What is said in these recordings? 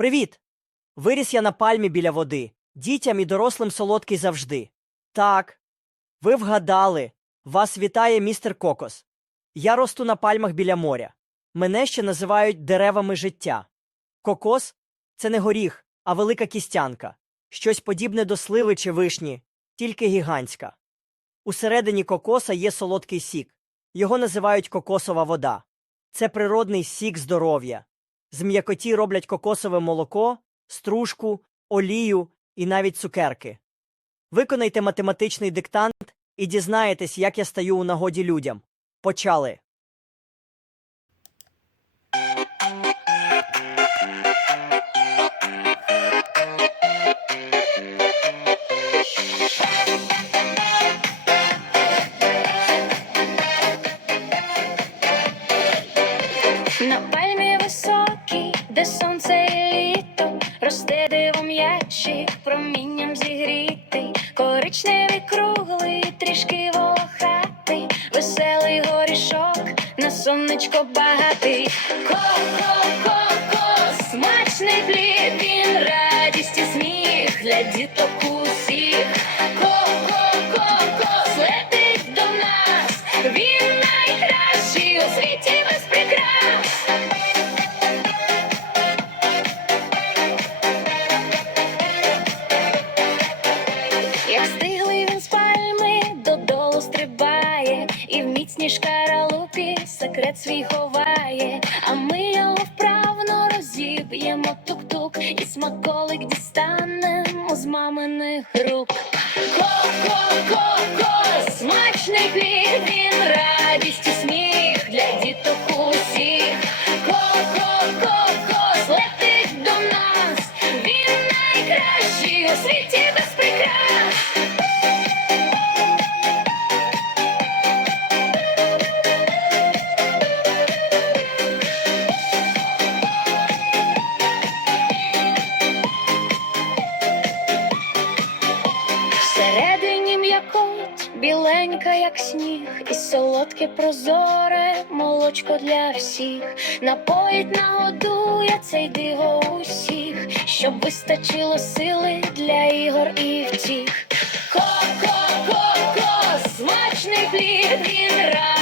Привіт! Виріс я на пальмі біля води, дітям і дорослим солодкий завжди. Так, ви вгадали. Вас вітає містер Кокос. Я росту на пальмах біля моря. Мене ще називають деревами життя. Кокос це не горіх, а велика кістянка, щось подібне до сливи чи вишні, тільки гігантська. Усередині кокоса є солодкий сік. Його називають кокосова вода. Це природний сік здоров'я. З м'якоті роблять кокосове молоко, стружку, олію і навіть цукерки. Виконайте математичний диктант і дізнаєтесь, як я стаю у нагоді людям. Почали. На пальмі високій, де сонце і літо, росте диво м'ячик, промінням зігрітий, коричневий круглий, трішки волохатий, веселий горішок, на сонечко багатий. Ко-ко-ко-ко, смачний плід, він радість і сміх для діток усіх. І лупі секрет свій ховає, а ми його вправно розіб'ємо тук-тук, і смаколик дістанемо з маминих рук. Ко-ко-ко-ко, біленька, як сніг, і солодке прозоре молочко для всіх. Напоїть, нагодує цей диво усіх, щоб вистачило сили для ігор і втіх. Ко-ко-ко-ко, смачний плід, він радість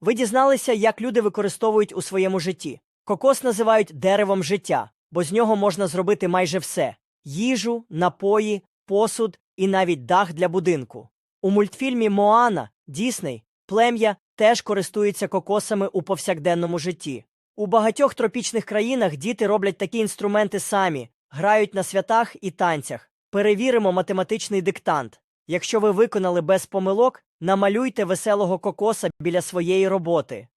Ви дізналися, як люди використовують у своєму житті. Кокос називають деревом життя, бо з нього можна зробити майже все: їжу, напої, посуд і навіть дах для будинку. У мультфільмі Моана Дісней плем'я теж користується кокосами у повсякденному житті. У багатьох тропічних країнах діти роблять такі інструменти самі, грають на святах і танцях. Перевіримо математичний диктант. Якщо ви виконали без помилок, намалюйте веселого кокоса біля своєї роботи.